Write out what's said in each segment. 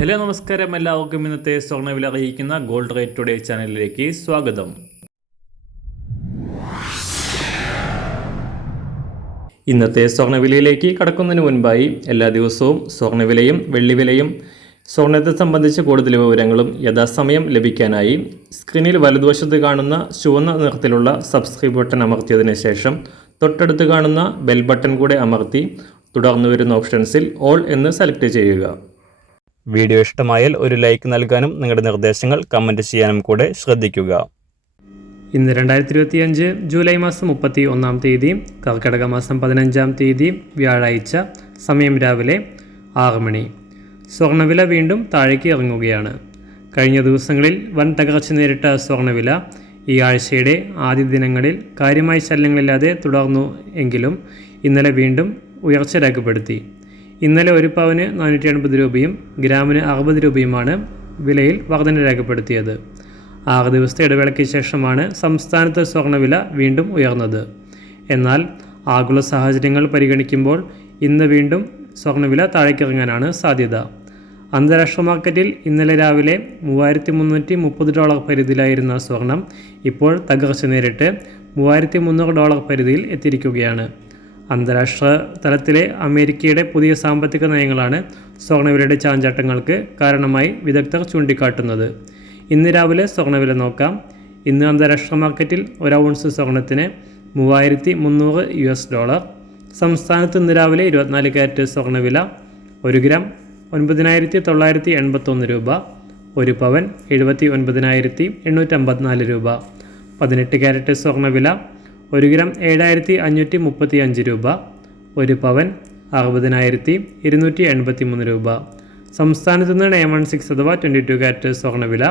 Hello നമസ്കാരം, എല്ലാവർക്കും ഇന്നത്തെ സ്വർണ്ണവില അറിയിക്കുന്ന ഗോൾഡ് റേറ്റ് ടുഡേ ചാനലിലേക്ക് സ്വാഗതം. ഇന്നത്തെ സ്വർണ്ണവിലയിലേക്ക് കടക്കുന്നതിന് മുൻപായി എല്ലാ ദിവസവും സ്വർണ്ണവിലയും വെള്ളിവിലയും സ്വർണ്ണത്തെ സംബന്ധിച്ച് കൂടുതൽ വിവരങ്ങളും യഥാസമയം ലഭിക്കാനായി സ്ക്രീനിൽ വലതുവശത്ത് കാണുന്ന ചുവന്ന നിറത്തിലുള്ള സബ്സ്ക്രൈബ് ബട്ടൺ അമർത്തിയതിനു ശേഷം തൊട്ടടുത്ത് കാണുന്ന ബെൽ ബട്ടൺ കൂടെ അമർത്തി തുടർന്ന് വരുന്ന ഓപ്ഷൻസിൽ ഓൾ എന്ന് സെലക്ട് ചെയ്യുക. വീഡിയോ ഇഷ്ടമായാൽ ഒരു ലൈക്ക് നൽകാനും നിങ്ങളുടെ നിർദ്ദേശങ്ങൾ കമൻറ്റ് ചെയ്യാനും കൂടെ ശ്രദ്ധിക്കുക. ഇന്ന് 2025 ജൂലൈ മാസം 31 തീയതി, കർക്കിടക മാസം 15 തീയതി, വ്യാഴാഴ്ച. സമയം രാവിലെ 6 മണി. സ്വർണ്ണവില വീണ്ടും താഴേക്ക് ഇറങ്ങുകയാണ്. കഴിഞ്ഞ ദിവസങ്ങളിൽ വൻ തകർച്ച നേരിട്ട സ്വർണ്ണവില ഈ ആഴ്ചയുടെ ആദ്യ ദിനങ്ങളിൽ കാര്യമായ ശല്യങ്ങളില്ലാതെ തുടർന്നു എങ്കിലും ഇന്നലെ വീണ്ടും ഉയർച്ച രേഖപ്പെടുത്തി. ഇന്നലെ ഒരു പവന് 480 രൂപയും ഗ്രാമിന് 60 രൂപയുമാണ് വിലയിൽ വർധന രേഖപ്പെടുത്തിയത്. 6 ദിവസത്തെ ഇടവേളയ്ക്ക് ശേഷമാണ് സംസ്ഥാനത്ത് സ്വർണ്ണവില വീണ്ടും ഉയർന്നത്. എന്നാൽ ആഗോള സാഹചര്യങ്ങൾ പരിഗണിക്കുമ്പോൾ ഇന്ന് വീണ്ടും സ്വർണ്ണവില താഴേക്കിറങ്ങാനാണ് സാധ്യത. അന്താരാഷ്ട്ര മാർക്കറ്റിൽ ഇന്നലെ രാവിലെ $3330 പരിധിയിലായിരുന്ന സ്വർണം ഇപ്പോൾ തകർച്ച നേരിട്ട് $3300 പരിധിയിൽ എത്തിയിരിക്കുകയാണ്. അന്താരാഷ്ട്ര തലത്തിലെ അമേരിക്കയുടെ പുതിയ സാമ്പത്തിക നയങ്ങളാണ് സ്വർണ്ണവിലയുടെ ചാഞ്ചാട്ടങ്ങൾക്ക് കാരണമായി വിദഗ്ധർ ചൂണ്ടിക്കാട്ടുന്നത്. ഇന്ന് രാവിലെ സ്വർണ്ണവില നോക്കാം. ഇന്ന് അന്താരാഷ്ട്ര മാർക്കറ്റിൽ ഒരു ഔൺസ് സ്വർണ്ണത്തിന് $3300. സംസ്ഥാനത്ത് ഇന്ന് രാവിലെ 24 കാരറ്റ് സ്വർണ്ണവില 1 ഗ്രാം 9981 രൂപ, 1 പവൻ 79,854 രൂപ. 18 കാരറ്റ് സ്വർണ്ണവില 1 ഗ്രാം 7535 രൂപ, 1 പവൻ 60,283 രൂപ. സംസ്ഥാനത്ത് നിന്ന് 916 അഥവാ 22 കാരറ്റ് സ്വർണ്ണവില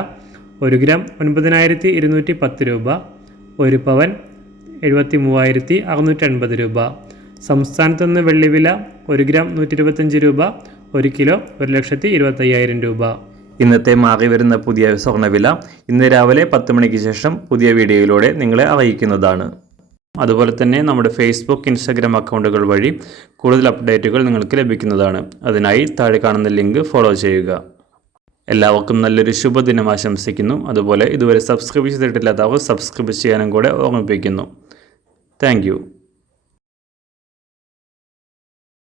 1 ഗ്രാം 9210 രൂപ, 1 പവൻ 73,680 രൂപ. സംസ്ഥാനത്ത് നിന്ന് വെള്ളിവില 1 ഗ്രാം 125 രൂപ, 1 കിലോ 1,25,000 രൂപ. ഇന്നത്തെ മാറി വരുന്ന പുതിയ സ്വർണ്ണവില ഇന്ന് രാവിലെ 10 മണിക്ക് ശേഷം പുതിയ വീഡിയോയിലൂടെ നിങ്ങളെ അറിയിക്കുന്നതാണ്. അതുപോലെ തന്നെ നമ്മുടെ ഫേസ്ബുക്ക്, ഇൻസ്റ്റാഗ്രാം അക്കൗണ്ടുകൾ വഴി കൂടുതൽ അപ്ഡേറ്റുകൾ നിങ്ങൾക്ക് ലഭിക്കുന്നതാണ്. അതിനായി താഴെ കാണുന്ന ലിങ്ക് ഫോളോ ചെയ്യുക. എല്ലാവർക്കും നല്ലൊരു ശുഭദിനം ആശംസിക്കുന്നു. അതുപോലെ ഇതുവരെ സബ്സ്ക്രൈബ് ചെയ്തിട്ടില്ലാത്തവർ സബ്സ്ക്രൈബ് ചെയ്യാനും കൂടെ ഓർമ്മിപ്പിക്കുന്നു. താങ്ക്